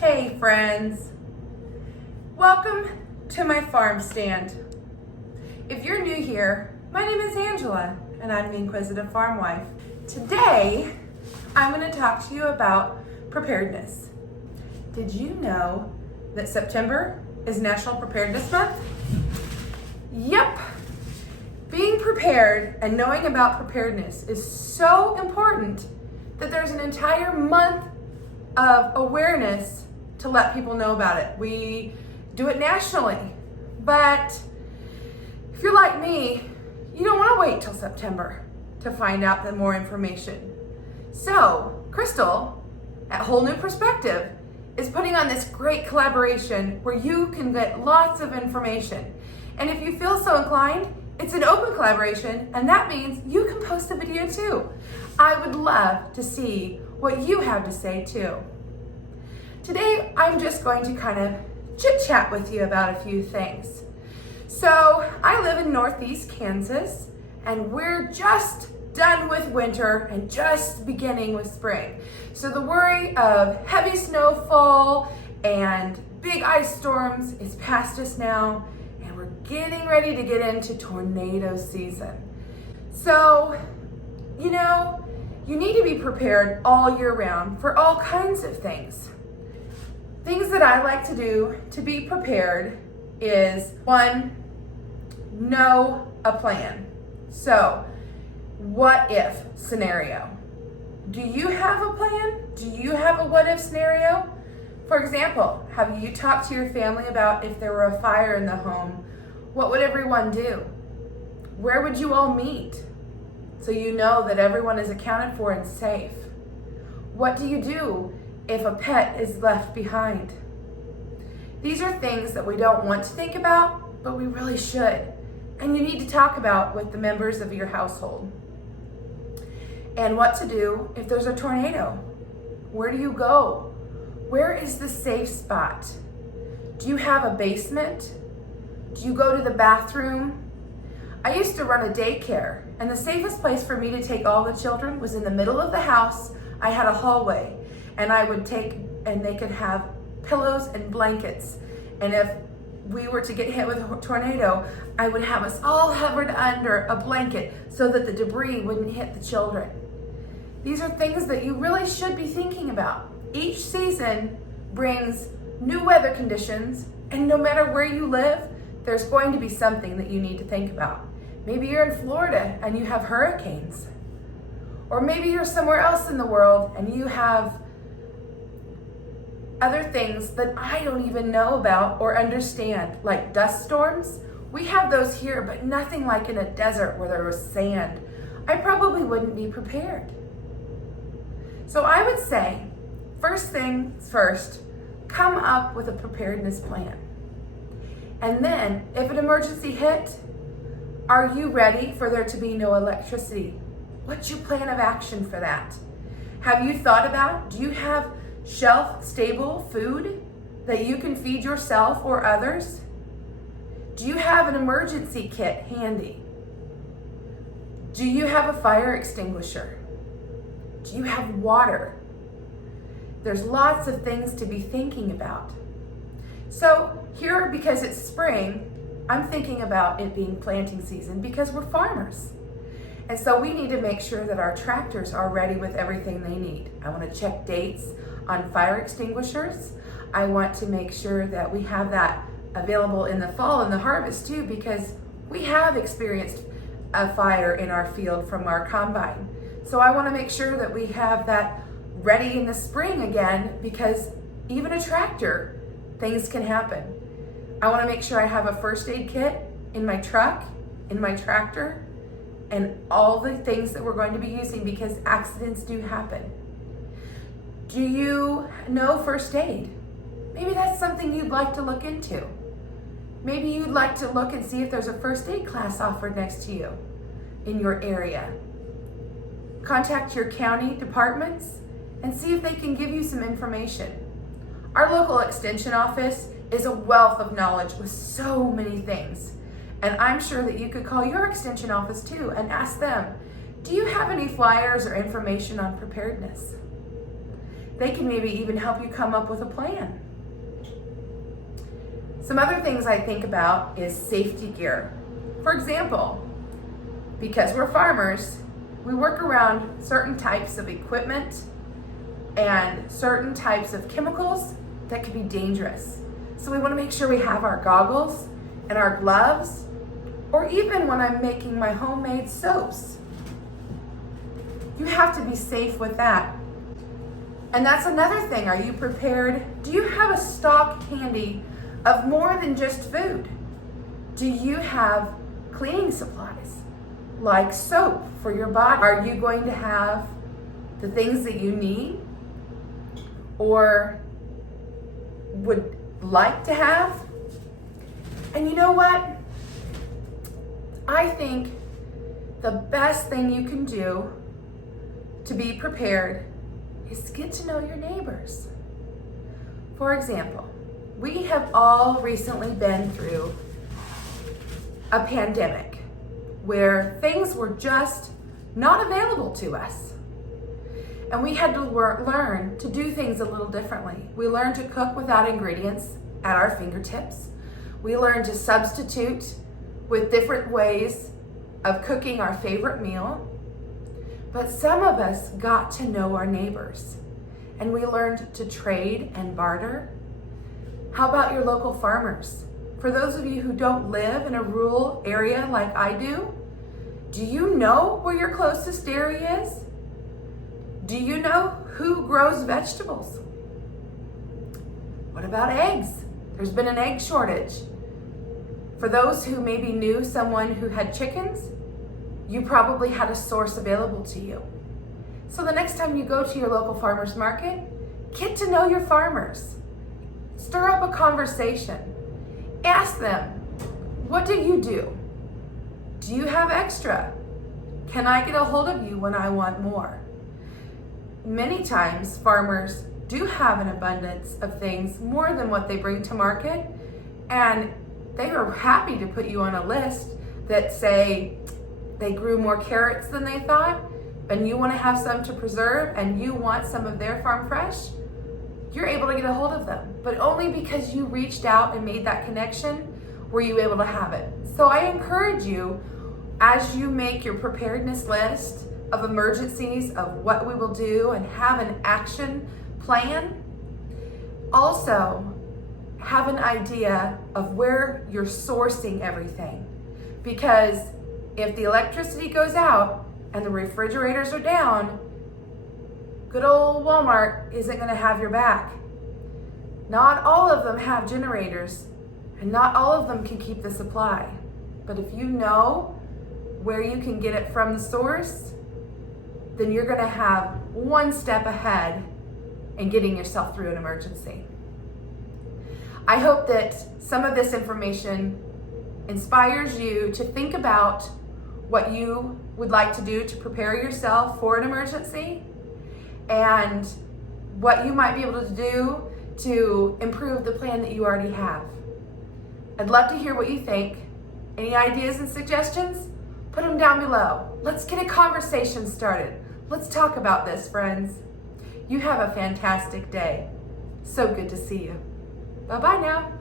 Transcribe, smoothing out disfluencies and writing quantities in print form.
Hey friends, welcome to my farm stand. If you're new here, my name is Angela and I'm the Inquisitive Farmwife. Today, I'm going to talk to you about preparedness. Did you know that September is National Preparedness Month? Yep. Being prepared and knowing about preparedness is so important that there's an entire month of awareness to let people know about it. We do it nationally, but if you're like me, you don't want to wait till September to find out the more information. So, Crystal at Whole New Perspective is putting on this great collaboration where you can get lots of information. And if you feel so inclined, it's an open collaboration, and that means you can post a video too. I would love to see what you have to say too. Today, I'm just going to kind of chit-chat with you about a few things. So, I live in Northeast Kansas, and we're just done with winter and just beginning with spring. So the worry of heavy snowfall and big ice storms is past us now, and we're getting ready to get into tornado season. So, you need to be prepared all year round for all kinds of things. Things that I like to do to be prepared is, 1, know a plan. So, what if scenario? Do you have a plan? Do you have a what if scenario? For example, have you talked to your family about if there were a fire in the home, what would everyone do? Where would you all meet? So you know that everyone is accounted for and safe. What do you do if a pet is left behind? These are things that we don't want to think about, but we really should. And you need to talk about with the members of your household. And what to do if there's a tornado. Where do you go? Where is the safe spot? Do you have a basement? Do you go to the bathroom? I used to run a daycare, and the safest place for me to take all the children was in the middle of the house. I had a hallway, and I would and they could have pillows and blankets. And if we were to get hit with a tornado, I would have us all hovered under a blanket so that the debris wouldn't hit the children. These are things that you really should be thinking about. Each season brings new weather conditions, and no matter where you live, there's going to be something that you need to think about. Maybe you're in Florida and you have hurricanes. Or maybe you're somewhere else in the world and you have other things that I don't even know about or understand, like dust storms. We have those here, but nothing like in a desert where there was sand. I probably wouldn't be prepared. So I would say, first things first, come up with a preparedness plan. And then, if an emergency hit, are you ready for there to be no electricity? What's your plan of action for that? Have you thought about, do you have shelf-stable food that you can feed yourself or others? Do you have an emergency kit handy? Do you have a fire extinguisher? Do you have water? There's lots of things to be thinking about. So here, because it's spring, I'm thinking about it being planting season because we're farmers. And so we need to make sure that our tractors are ready with everything they need. I want to check dates on fire extinguishers. I want to make sure that we have that available in the fall and the harvest too, because we have experienced a fire in our field from our combine. So I want to make sure that we have that ready in the spring again, because even a tractor, things can happen. I want to make sure I have a first aid kit in my truck, in my tractor, and all the things that we're going to be using because accidents do happen. Do you know first aid? Maybe that's something you'd like to look into. Maybe you'd like to look and see if there's a first aid class offered next to you in your area. Contact your county departments and see if they can give you some information. Our local extension office is a wealth of knowledge with so many things. And I'm sure that you could call your extension office too and ask them, do you have any flyers or information on preparedness? They can maybe even help you come up with a plan. Some other things I think about is safety gear. For example, because we're farmers, we work around certain types of equipment and certain types of chemicals that could be dangerous. So we want to make sure we have our goggles and our gloves, or even when I'm making my homemade soaps. You have to be safe with that. And that's another thing. Are you prepared? Do you have a stock handy of more than just food? Do you have cleaning supplies like soap for your body? Are you going to have the things that you need or would like to have? And you know what? I think the best thing you can do to be prepared is get to know your neighbors. For example, we have all recently been through a pandemic where things were just not available to us. And we had to learn to do things a little differently. We learned to cook without ingredients at our fingertips. We learned to substitute with different ways of cooking our favorite meal. But some of us got to know our neighbors and we learned to trade and barter. How about your local farmers? For those of you who don't live in a rural area like I do you know where your closest dairy is? Do you know who grows vegetables? What about eggs? There's been an egg shortage. For those who maybe knew someone who had chickens, you probably had a source available to you. So the next time you go to your local farmer's market, get to know your farmers. Stir up a conversation. Ask them, what do you do? Do you have extra? Can I get a hold of you when I want more? Many times farmers do have an abundance of things, more than what they bring to market, and they are happy to put you on a list that say they grew more carrots than they thought, and you want to have some to preserve, and you want some of their farm fresh. You're able to get a hold of them, but only because you reached out and made that connection were you able to have it. So I encourage you, as you make your preparedness list of emergencies, of what we will do, and have an action plan, also have an idea of where you're sourcing everything. Because if the electricity goes out and the refrigerators are down, good old Walmart isn't going to have your back. Not all of them have generators, and not all of them can keep the supply. But if you know where you can get it from the source, then you're going to have one step ahead in getting yourself through an emergency. I hope that some of this information inspires you to think about what you would like to do to prepare yourself for an emergency and what you might be able to do to improve the plan that you already have. I'd love to hear what you think. Any ideas and suggestions? Put them down below. Let's get a conversation started. Let's talk about this, friends. You have a fantastic day. So good to see you. Bye-bye now.